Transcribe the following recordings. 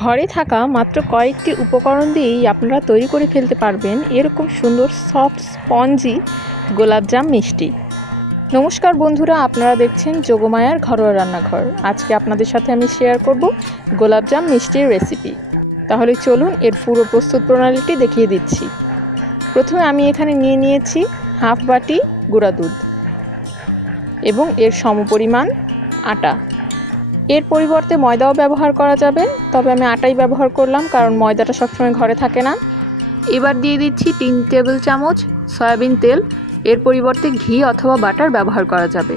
ঘরে থাকা মাত্র কয়েকটি উপকরণ দিয়েই আপনারা তৈরি করে ফেলতে পারবেন এরকম সুন্দর সফট স্পঞ্জি গোলাপজাম মিষ্টি। নমস্কার বন্ধুরা, আপনারা দেখছেন যোগমায়ার ঘরোয়া রান্নাঘর। আজকে আপনাদের সাথে আমি শেয়ার করব গোলাপজাম মিষ্টির রেসিপি। তাহলে চলুন এর পুরো প্রস্তুত প্রণালীটি দেখিয়ে দিচ্ছি। প্রথমে আমি এখানে নিয়ে নিয়েছি হাফ বাটি গুঁড়া দুধ এবং এর সমপরিমাণ আটা। এর পরিবর্তে ময়দাও ব্যবহার করা যাবে, তবে আমি আটাই ব্যবহার করলাম কারণ ময়দাটা সবসময় ঘরে থাকে না। এবার দিয়ে দিচ্ছি 3 টেবিল চামচ সয়াবিন তেল। এর পরিবর্তে ঘি অথবা বাটার ব্যবহার করা যাবে।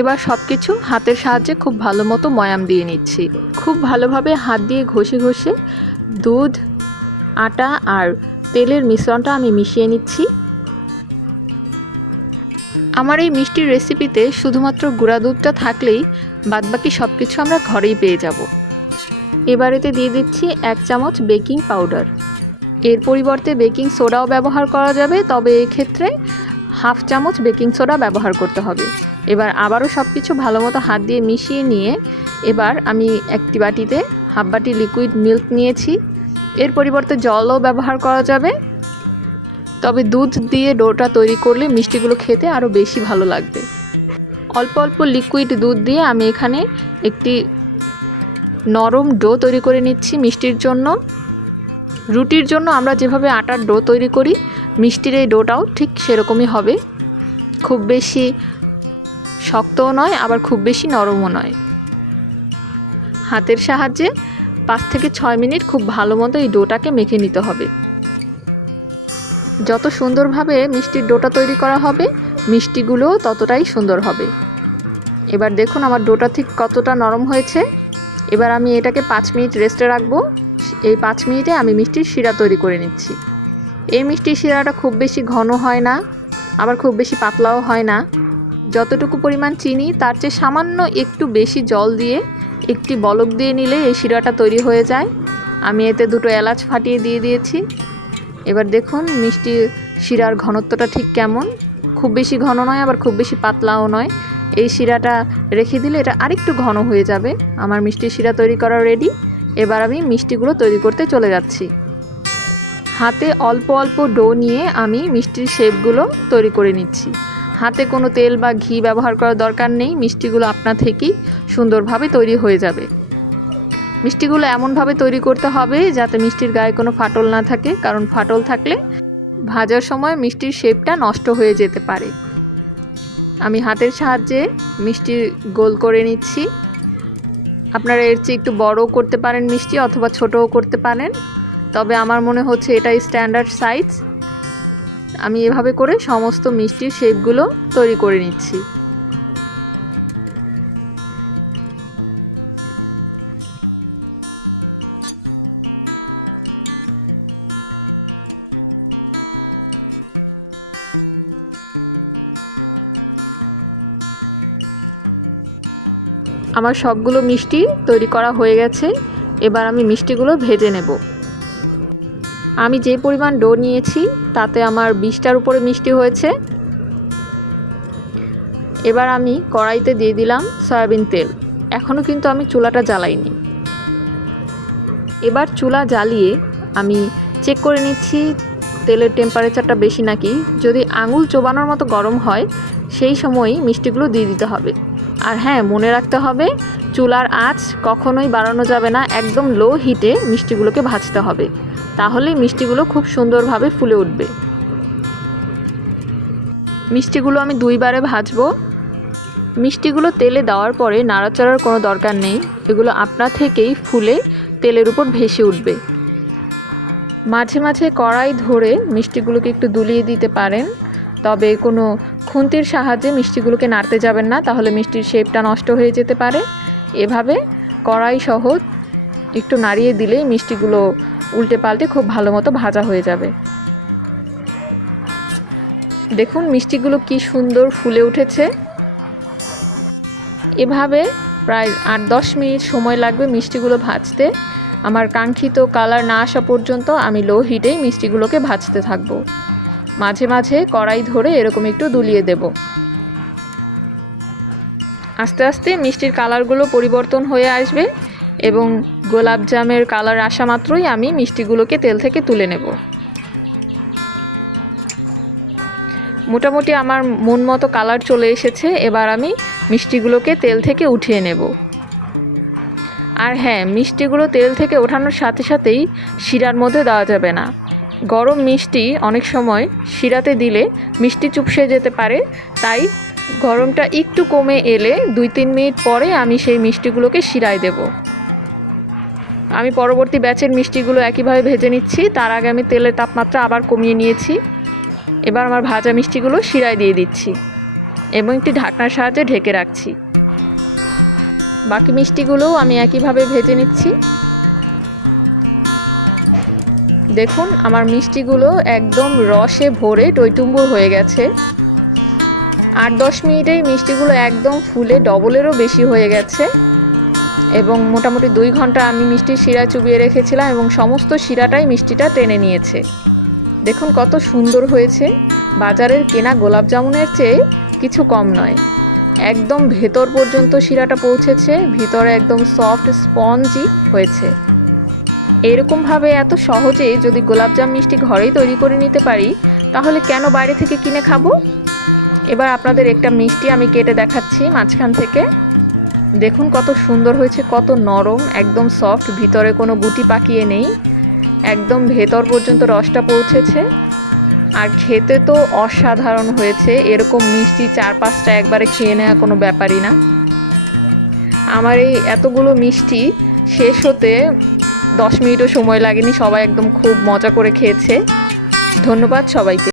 এবার সব কিছু হাতের সাহায্যে খুব ভালো মতো ময়াম দিয়ে নিচ্ছি। খুব ভালোভাবে হাত দিয়ে ঘষে ঘষে দুধ, আটা আর তেলের মিশ্রণটা আমি মিশিয়ে নিচ্ছি। আমার এই মিষ্টির রেসিপিতে শুধুমাত্র গুঁড়া দুধটা থাকলেই বাদবাকি সব কিছু আমরা ঘরেই পেয়ে যাব। এবার এতে দিয়ে দিচ্ছি 1 চামচ বেকিং পাউডার। এর পরিবর্তে বেকিং সোডাও ব্যবহার করা যাবে, তবে এক্ষেত্রে হাফ চামচ বেকিং সোডা ব্যবহার করতে হবে। এবার আবারও সব কিছু ভালো মতো হাত দিয়ে মিশিয়ে নিয়ে এবার আমি একটি বাটিতে হাফ বাটি লিকুইড মিল্ক নিয়েছি। এর পরিবর্তে জলও ব্যবহার করা যাবে, তবে দুধ দিয়ে ডোটা তৈরি করলে মিষ্টিগুলো খেতে আরও বেশি ভালো লাগবে। অল্প অল্প লিকুইড দুধ দিয়ে আমি এখানে একটি নরম ডো তৈরি করে নিচ্ছি মিষ্টির জন্য। রুটির জন্য আমরা যেভাবে আটার ডো তৈরি করি, মিষ্টির এই ডোটাও ঠিক সেরকমই হবে। খুব বেশি শক্তও নয়, আবার খুব বেশি নরমও নয়। হাতের সাহায্যে 5 থেকে 6 মিনিট খুব ভালো মতো এই ডোটাকে মেখে নিতে হবে। যত সুন্দরভাবে মিষ্টির ডোটা তৈরি করা হবে, মিষ্টিগুলোও ততটাই সুন্দর হবে। এবার দেখুন আমার ডোটা ঠিক কতটা নরম হয়েছে। এবার আমি এটাকে 5 মিনিট রেস্টে রাখবো। এই 5 মিনিটে আমি মিষ্টির শিরা তৈরি করে নিচ্ছি। এই মিষ্টির শিরাটা খুব বেশি ঘন হয় না, আবার খুব বেশি পাতলাও হয় না। যতটুকু পরিমাণ চিনি তার চেয়ে সামান্য একটু বেশি জল দিয়ে একটি বলক দিয়ে নিলে এই শিরাটা তৈরি হয়ে যায়। আমি এতে 2টো এলাচ ফাটিয়ে দিয়ে দিয়েছি। এবার দেখুন মিষ্টির শিরার ঘনত্বটা ঠিক কেমন। খুব বেশি ঘন নয়, আবার খুব বেশি পাতলাও নয়। এই শিরাটা রেখে দিলে এটা আরেকটু ঘন হয়ে যাবে। আমার মিষ্টির শিরা তৈরি করা রেডি। এবার আমি মিষ্টিগুলো তৈরি করতে চলে যাচ্ছি। হাতে অল্প অল্প ডো নিয়ে আমি মিষ্টির শেপগুলো তৈরি করে নিচ্ছি। হাতে কোনো তেল বা ঘি ব্যবহার করার দরকার নেই, মিষ্টিগুলো আপনা থেকেই সুন্দরভাবে তৈরি হয়ে যাবে। মিষ্টিগুলো এমনভাবে তৈরি করতে হবে যাতে মিষ্টির গায়ে কোনো ফাটল না থাকে, কারণ ফাটল থাকলে ভাজার সময় মিষ্টির শেপটা নষ্ট হয়ে যেতে পারে। আমি হাতের সাহায্যে মিষ্টি গোল করে নিচ্ছি। আপনারা এর চেয়ে একটু বড়ও করতে পারেন মিষ্টি, অথবা ছোটও করতে পারেন, তবে আমার মনে হচ্ছে এটাই স্ট্যান্ডার্ড সাইজ। আমি এভাবে করে সমস্ত মিষ্টির শেপগুলো তৈরি করে নিচ্ছি। আমার সবগুলো মিষ্টি তৈরি করা হয়ে গেছে। এবার আমি মিষ্টিগুলো ভেজে নেব। আমি যে পরিমাণ ডো নিয়েছি তাতে আমার 20টার উপরে মিষ্টি হয়েছে। এবার আমি কড়াইতে দিয়ে দিলাম সয়াবিন তেল। এখনও কিন্তু আমি চুলাটা জ্বালাইনি। এবার চুলা জ্বালিয়ে আমি চেক করে নিচ্ছি তেলের টেম্পারেচারটা বেশি নাকি। যদি আঙুল চোবানোর মতো গরম হয়, সেই সময়ই মিষ্টিগুলো দিয়ে দিতে হবে। আর হ্যাঁ, মনে রাখতে হবে চুলার আঁচ কখনোই বাড়ানো যাবে না। একদম লো হিটে মিষ্টিগুলোকে ভাজতে হবে, তাহলেই মিষ্টিগুলো খুব সুন্দরভাবে ফুলে উঠবে। মিষ্টিগুলো আমি 2 বারে ভাজবো। মিষ্টিগুলো তেলে দেওয়ার পরে নাড়াচাড়ার কোনো দরকার নেই, এগুলো আপনা থেকেই ফুলে তেলের উপর ভেসে উঠবে। মাঝে মাঝে কড়াই ধরে মিষ্টিগুলোকে একটু দুলিয়ে দিতে পারেন, তবে কোনো খুন্তির সাহায্যে মিষ্টিগুলোকে নাড়তে যাবেন না, তাহলে মিষ্টির শেপটা নষ্ট হয়ে যেতে পারে। এভাবে কড়াই সহ একটু নাড়িয়ে দিলেই মিষ্টিগুলো উল্টে পাল্টে খুব ভালো মতো ভাজা হয়ে যাবে। দেখুন মিষ্টিগুলো কি সুন্দর ফুলে উঠেছে। এভাবে প্রায় 8-10 মিনিট সময় লাগবে মিষ্টিগুলো ভাজতে। আমার কাঙ্ক্ষিত কালার না আসা পর্যন্ত আমি লো হিটেই মিষ্টিগুলোকে ভাজতে থাকবো। মাঝে মাঝে কড়াই ধরে এরকম একটু দুলিয়ে দেব। আস্তে আস্তে মিষ্টির কালারগুলো পরিবর্তন হয়ে আসবে। এবং গোলাপ জামের কালার আসা মাত্রই আমি মিষ্টিগুলোকে তেল থেকে তুলে নেব। মোটামুটি আমার মন মতো কালার চলে এসেছে। এবার আমি মিষ্টিগুলোকে তেল থেকে উঠিয়ে নেব। আর হ্যাঁ, মিষ্টিগুলো তেল থেকে ওঠানোর সাথে সাথেই শিরার মধ্যে দেওয়া যাবে না। গরম মিষ্টি অনেক সময় শিরাতে দিলে মিষ্টি চুপসে যেতে পারে, তাই গরমটা একটু কমে এলে 2-3 মিনিট পরে আমি সেই মিষ্টিগুলোকে শিরায় দেব। আমি পরবর্তী ব্যাচের মিষ্টিগুলো একইভাবে ভেজে নিচ্ছি। তার আগে আমি তেলের তাপমাত্রা আবার কমিয়ে নিয়েছি। এবার আমার ভাজা মিষ্টিগুলো শিরায় দিয়ে দিচ্ছি এবং একটি ঢাকনার সাহায্যে ঢেকে রাখছি। বাকি মিষ্টিগুলোও আমি একইভাবে ভেজে নিচ্ছি। দেখুন আমার মিষ্টিগুলো একদম রসে ভরে টইটুম্বুর হয়ে গেছে। 8-10 মিনিটেই মিষ্টিগুলো একদম ফুলে ডবলেরও বেশি হয়ে গেছে এবং মোটামুটি 2 ঘন্টা আমি মিষ্টির শিরা চুবিয়ে রেখেছিলাম এবং সমস্ত শিরাটাই মিষ্টিটা টেনে নিয়েছে। দেখুন কত সুন্দর হয়েছে। বাজারের কেনা গোলাপ জামুনের চেয়ে কিছু কম নয়। একদম ভেতর পর্যন্ত শিরাটা পৌঁছেছে, ভিতরে একদম সফট স্পঞ্জি হয়েছে। এরকমভাবে এত সহজে যদি গোলাপজাম মিষ্টি ঘরেই তৈরি করে নিতে পারি, তাহলে কেন বাইরে থেকে কিনে খাবো? এবার আপনাদের একটা মিষ্টি আমি কেটে দেখাচ্ছি মাঝখান থেকে। দেখুন কত সুন্দর হয়েছে, কত নরম, একদম সফট, ভিতরে কোনো গুটি পাকিয়ে নেই, একদম ভেতর পর্যন্ত রসটা পৌঁছেছে। আর খেতে তো অসাধারণ হয়েছে। এরকম মিষ্টি 4-5টা একবারে খেয়ে নেওয়া কোনো ব্যাপারই না। আমার এই এতগুলো মিষ্টি শেষ হতে 10 মিনিটও সময় লাগেনি। সবাই একদম খুব মজা করে খেয়েছে। ধন্যবাদ সবাইকে।